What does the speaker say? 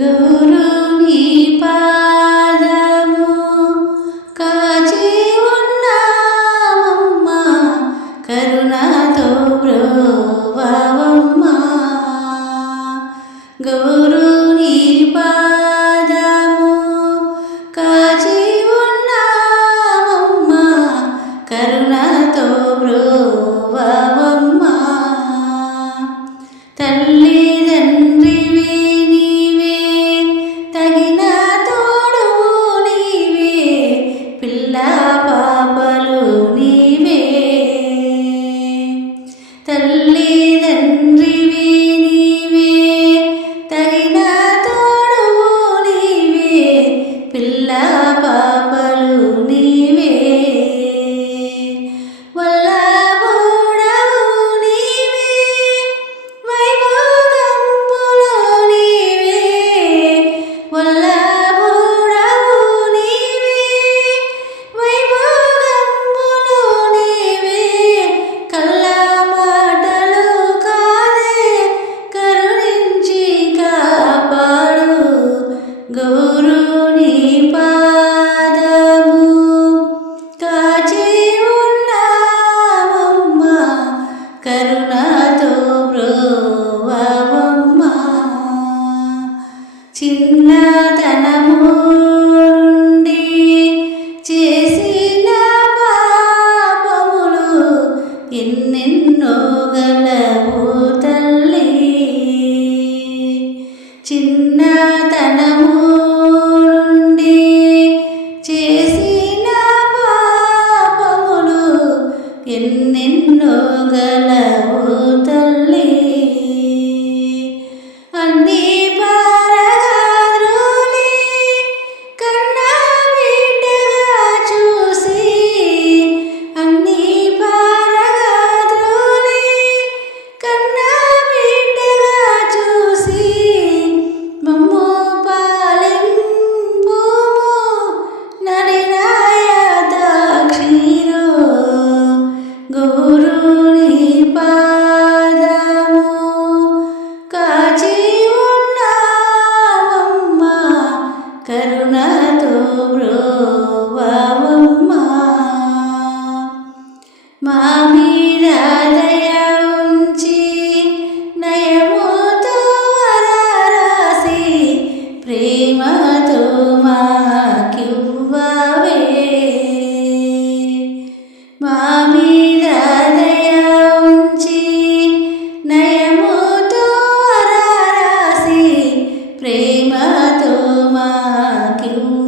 గురుని పాదము కాచి ఉన్నామమ్మా, కరుణతో బ్రోవమ్మా. గురుని పాదము కాచి ఉన్నామమ్మా, కరుణతో బ్రోవమ్మా. తల్లిదండ్రివి నీవే, తగిన తోడు నీవే, పిల్ల పాపలు నీవే. తల్లిదండ్రివి నీవే, తగిన తోడు నీవే, పిల్ల పాపలు నీవే. గురుని పాదము కాచి ఉన్నామమ్మా, కరుణతో బ్రోవమ్మా. చిన్నతనము నుండి చేసిన పాపములు ఎన్నెన్నో గలవు తల్లి. చిన్నతనము నుండి చేసిన పాపములు ఎన్నెన్నో గలవు తల్లి. అన్నీ పారద్రోలి కన్నా బిడ్డగా చూసి, అన్నీ పారద్రోలి కన్నా బిడ్డగా చూసి, మమ్ము పాలింపుము నలినాయ దాక్షిరో. గురుని పాదము కాచి ఉన్నామమ్మా, కరుణతో బ్రోవమ్మా. మా మీద దయ ఉంచి నయముతో వరరాసి, ప్రేమతో మాకివ్వవే. మా మీద దయ ఉంచి నయముతో వరరాసి, ప్రేమతో మాకివ్వవే.